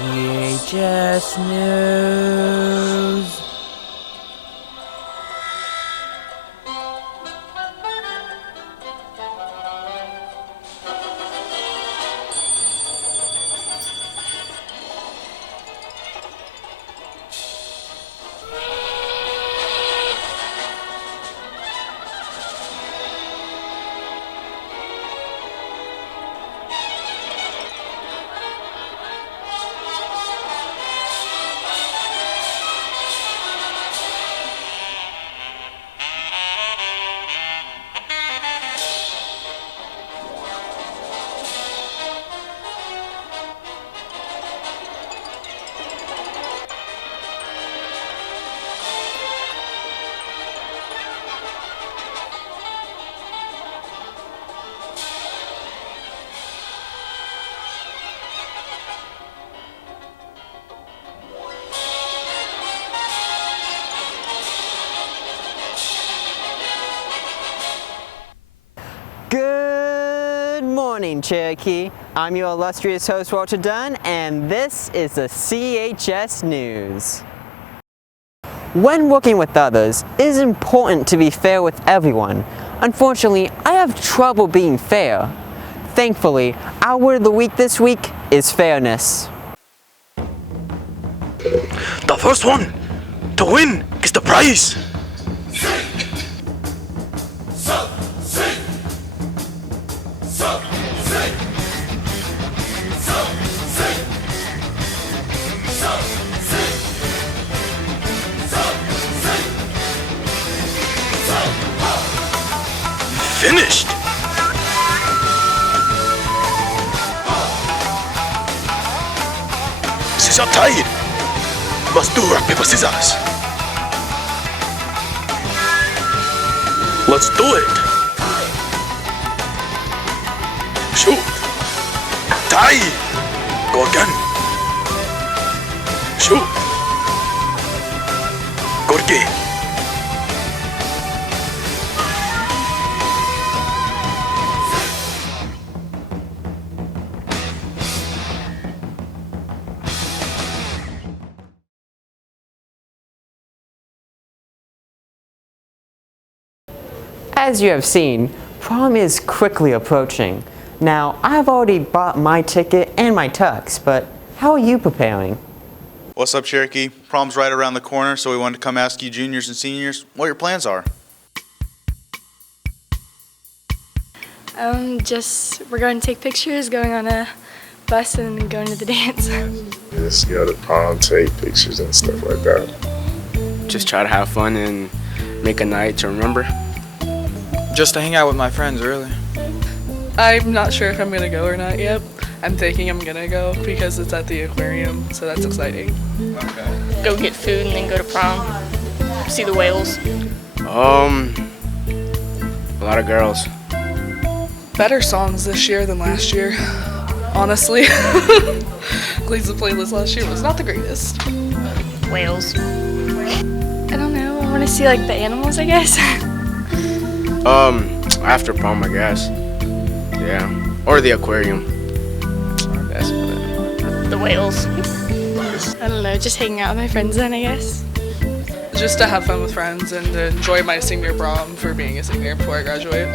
CHS News. Good morning, Cherokee. I'm your illustrious host, Walter Dunn, and this is the CHS News. When working with others, it is important to be fair with everyone. Unfortunately, I have trouble being fair. Thankfully, our word of the week this week is fairness. The first one to win is the prize. Finished. Since I'm tired, must do rock, paper, scissors. Let's do it. Shoot. Tie. Go again. Shoot. Gorky. As you have seen, prom is quickly approaching. Now, I've already bought my ticket and my tux, but how are you preparing? What's up, Cherokee? Prom's right around the corner, so we wanted to come ask you juniors and seniors what your plans are. We're going to take pictures, going on a bus, and then going to the dance. Just go to prom, take pictures and stuff like that. Just try to have fun and make a night to remember. Just to hang out with my friends, really. I'm not sure if I'm gonna go or not yet. I'm thinking I'm gonna go because it's at the aquarium, so that's exciting. Okay. Go get food and then go to prom. See the whales. A lot of girls. Better songs this year than last year, honestly. Gleason playlist last year was not the greatest. Whales. I don't know, I want to see like the animals, I guess. After prom, I guess. Yeah. Or the aquarium. I guess. The whales. I don't know, just hanging out with my friends then, I guess. Just to have fun with friends and to enjoy my senior prom for being a senior before I graduate.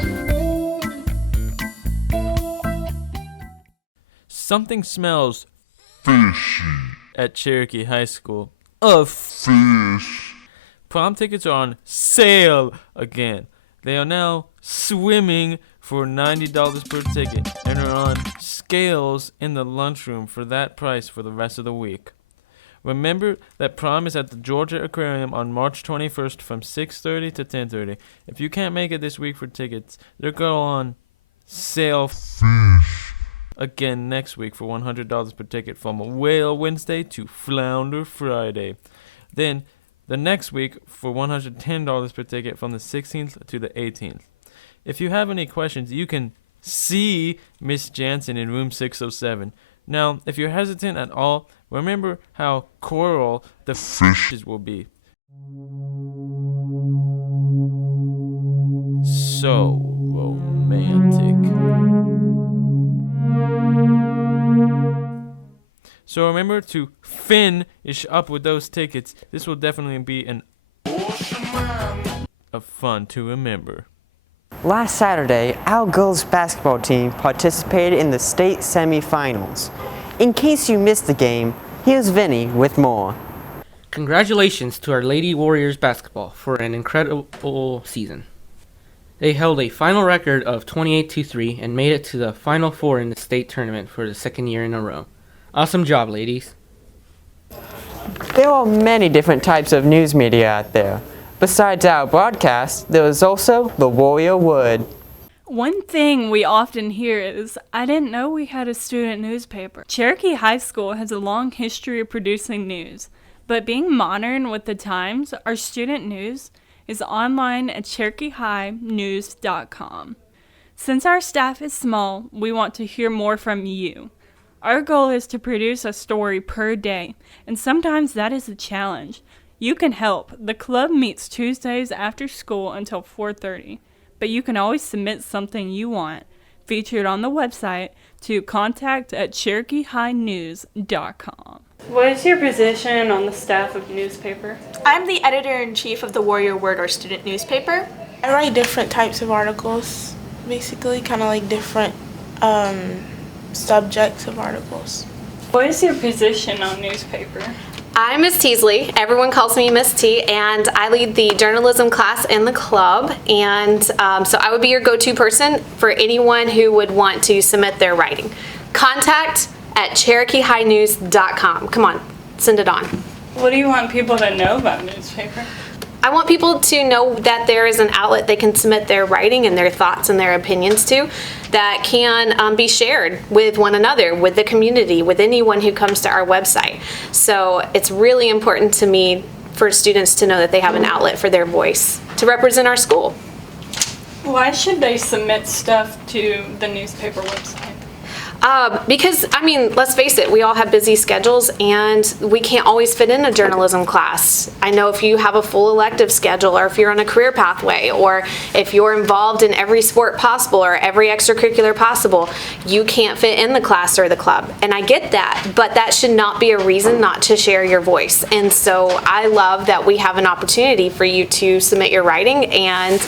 Something smells fishy at Cherokee High School. A fish. Prom tickets are on sale again. They are now swimming for $90 per ticket and are on scales in the lunchroom for that price for the rest of the week. Remember that prom is at the Georgia Aquarium on March 21st from 6:30 to 10:30. If you can't make it this week for tickets, they'll go on sale again next week for $100 per ticket from Whale Wednesday to Flounder Friday. Then the next week for $110 per ticket from the 16th to the 18th. If you have any questions, you can see Miss Jansen in room 607. Now, if you're hesitant at all, remember how coral the fishes will be. So romantic. So remember to finish up with those tickets. This will definitely be a fun to remember. Last Saturday, our girls basketball team participated in the state semifinals. In case you missed the game, here's Vinny with more. Congratulations to our Lady Warriors basketball for an incredible season. They held a final record of 28-3 and made it to the Final Four in the state tournament for the second year in a row. Awesome job, ladies. There are many different types of news media out there. Besides our broadcast, there is also the Warrior Word. One thing we often hear is, I didn't know we had a student newspaper. Cherokee High School has a long history of producing news, but being modern with the times, our student news is online at CherokeeHighNews.com. Since our staff is small, we want to hear more from you. Our goal is to produce a story per day, and sometimes that is a challenge. You can help. The club meets Tuesdays after school until 4:30, but you can always submit something you want, featured on the website, to contact@CherokeeHighNews.com. What is your position on the staff of newspaper? I'm the editor-in-chief of the Warrior Word, or student newspaper. I write different types of articles, basically, kind of like different subjects of articles. What is your position on newspaper? I'm Miss Teasley. Everyone calls me Miss T, and I lead the journalism class in the club. And so I would be your go-to person for anyone who would want to submit their writing. Contact@CherokeeHighNews.com. Come on, send it on. What do you want people to know about newspaper? I want people to know that there is an outlet they can submit their writing and their thoughts and their opinions to that can be shared with one another, with the community, with anyone who comes to our website. So it's really important to me for students to know that they have an outlet for their voice to represent our school. Why should they submit stuff to the newspaper website? Because, I mean, let's face it, we all have busy schedules and we can't always fit in a journalism class. I know if you have a full elective schedule, or if you're on a career pathway, or if you're involved in every sport possible or every extracurricular possible, you can't fit in the class or the club. And I get that, but that should not be a reason not to share your voice. And so I love that we have an opportunity for you to submit your writing and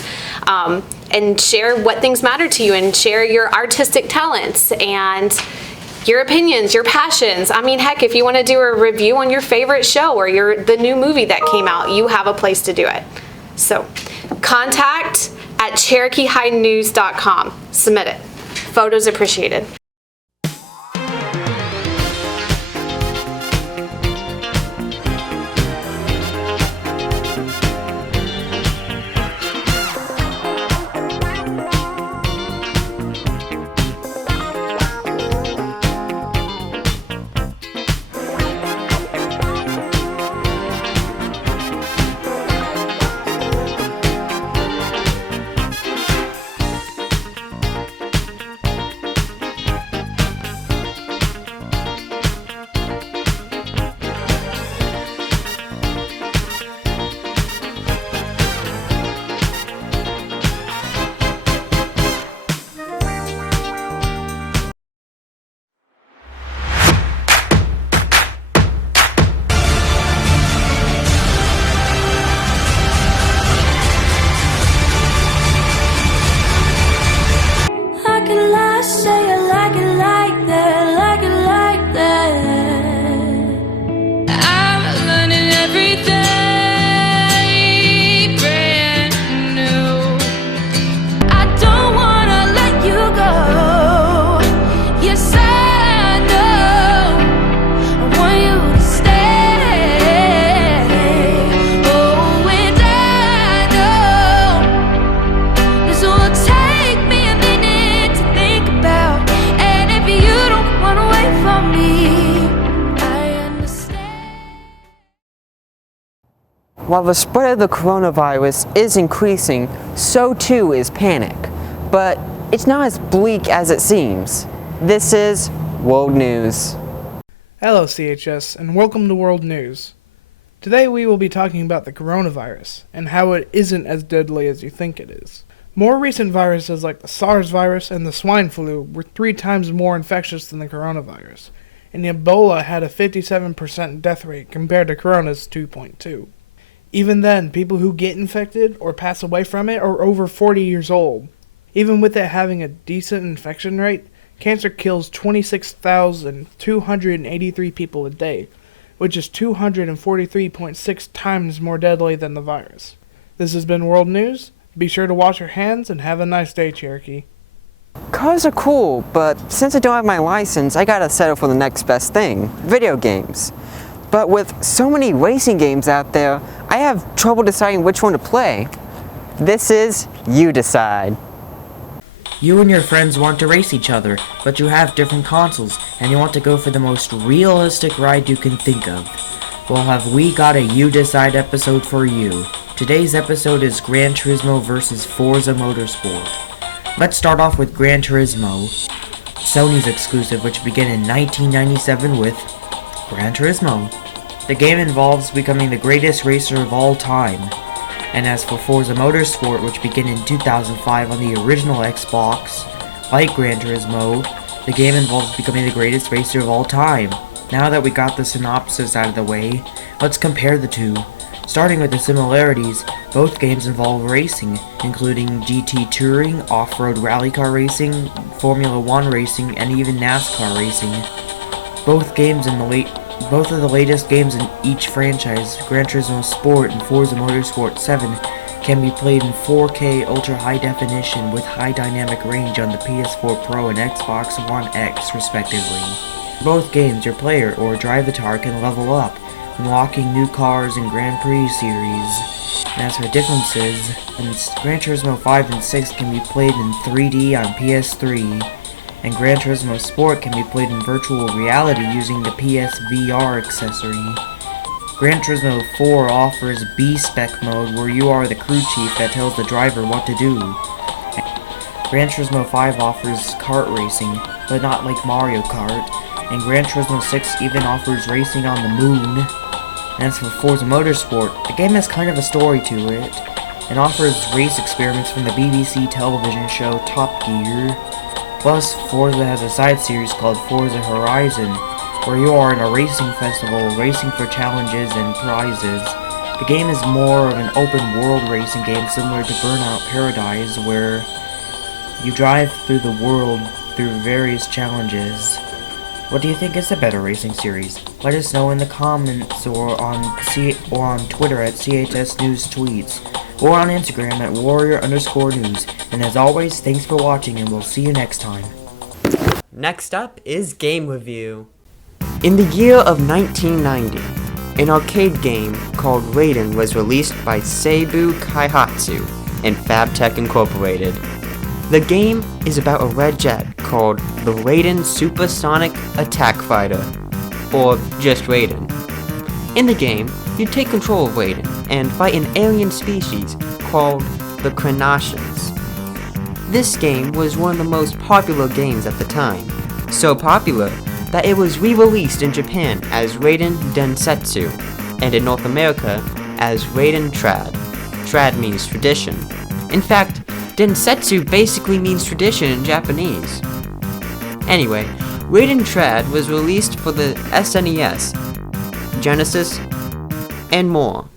share what things matter to you, and share your artistic talents and your opinions, your passions. I mean, heck, if you want to do a review on your favorite show or the new movie that came out, you have a place to do it. So contact@CherokeeHighNews.com. Submit it. Photos appreciated. While the spread of the coronavirus is increasing, so too is panic. But it's not as bleak as it seems. This is World News. Hello CHS, and welcome to World News. Today we will be talking about the coronavirus, and how it isn't as deadly as you think it is. More recent viruses like the SARS virus and the swine flu were 3 times more infectious than the coronavirus. and Ebola had a 57% death rate compared to Corona's 2.2. Even then, people who get infected or pass away from it are over 40 years old. Even with it having a decent infection rate, cancer kills 26,283 people a day, which is 243.6 times more deadly than the virus. This has been World News. Be sure to wash your hands and have a nice day, Cherokee. Cars are cool, but since I don't have my license, I gotta settle for the next best thing, video games. But with so many racing games out there, I have trouble deciding which one to play. This is You Decide. You and your friends want to race each other, but you have different consoles, and you want to go for the most realistic ride you can think of. Well, have we got a You Decide episode for you. Today's episode is Gran Turismo vs. Forza Motorsport. Let's start off with Gran Turismo, Sony's exclusive, which began in 1997 with Gran Turismo. The game involves becoming the greatest racer of all time. And as for Forza Motorsport, which began in 2005 on the original Xbox, like Gran Turismo, the game involves becoming the greatest racer of all time. Now that we got the synopsis out of the way, let's compare the two. Starting with the similarities, both games involve racing, including GT Touring, off-road rally car racing, Formula 1 racing, and even NASCAR racing. Both of the latest games in each franchise, Gran Turismo Sport and Forza Motorsport 7, can be played in 4K Ultra High Definition with high dynamic range on the PS4 Pro and Xbox One X respectively. In both games, your player or drivatar can level up, unlocking new cars in Grand Prix series. And as for differences, Gran Turismo 5 and 6 can be played in 3D on PS3, and Gran Turismo Sport can be played in virtual reality using the PSVR accessory. Gran Turismo 4 offers B-Spec mode where you are the crew chief that tells the driver what to do. Gran Turismo 5 offers kart racing, but not like Mario Kart, and Gran Turismo 6 even offers racing on the moon. And as for Forza Motorsport, the game has kind of a story to it, and offers race experiments from the BBC television show Top Gear. Plus, Forza has a side series called Forza Horizon, where you are in a racing festival racing for challenges and prizes. The game is more of an open world racing game similar to Burnout Paradise, where you drive through the world through various challenges. What do you think is the better racing series? Let us know in the comments or on Twitter at CHS News Tweets, or on Instagram at warrior_news. And as always, thanks for watching and we'll see you next time. Next up is Game Review. In the year of 1990, an arcade game called Raiden was released by Seibu Kaihatsu and Fabtech Incorporated. The game is about a red jet called the Raiden Supersonic Attack Fighter, or just Raiden. In the game, you take control of Raiden and fight an alien species called the Krenashans. This game was one of the most popular games at the time, so popular that it was re-released in Japan as Raiden Densetsu, and in North America as Raiden Trad. Trad means tradition. In fact, Densetsu basically means tradition in Japanese. Anyway, Raiden Trad was released for the SNES, Genesis, and more.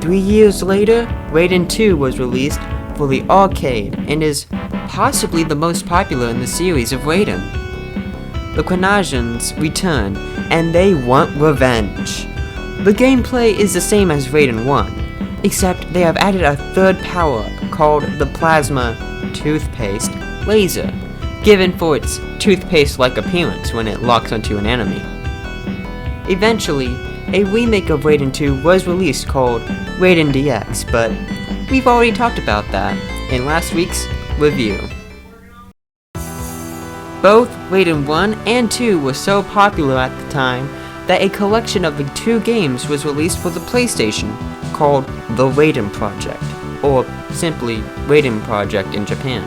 3 years later, Raiden 2 was released for the arcade and is possibly the most popular in the series of Raiden. The Krenashans return, and they want revenge. The gameplay is the same as Raiden 1, except they have added a third power-up called the Plasma Toothpaste Laser, given for its toothpaste-like appearance when it locks onto an enemy. Eventually, a remake of Raiden 2 was released called Raiden DX, but we've already talked about that in last week's review. Both Raiden 1 and 2 were so popular at the time that a collection of the two games was released for the PlayStation called the Raiden Project, or simply Raiden Project in Japan.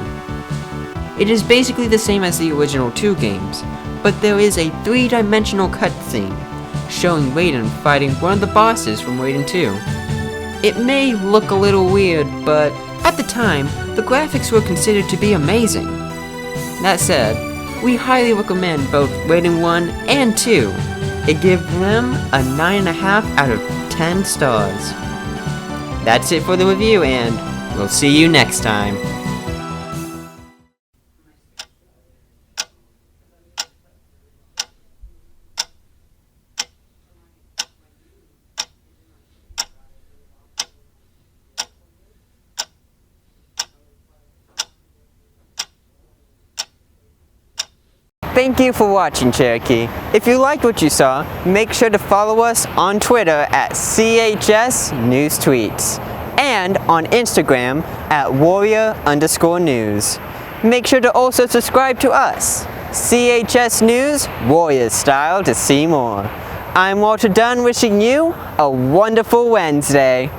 It is basically the same as the original two games, but there is a three-dimensional cutscene showing Raiden fighting one of the bosses from Raiden 2. It may look a little weird, but at the time, the graphics were considered to be amazing. That said, we highly recommend both rating 1 and 2. It gives them a 9.5 out of 10 stars. That's it for the review, and we'll see you next time. Thank you for watching, Cherokee. If you liked what you saw, make sure to follow us on Twitter at CHS News Tweets and on Instagram at Warrior_News. Make sure to also subscribe to us, CHS News Warriors Style, to see more. I'm Walter Dunn, wishing you a wonderful Wednesday.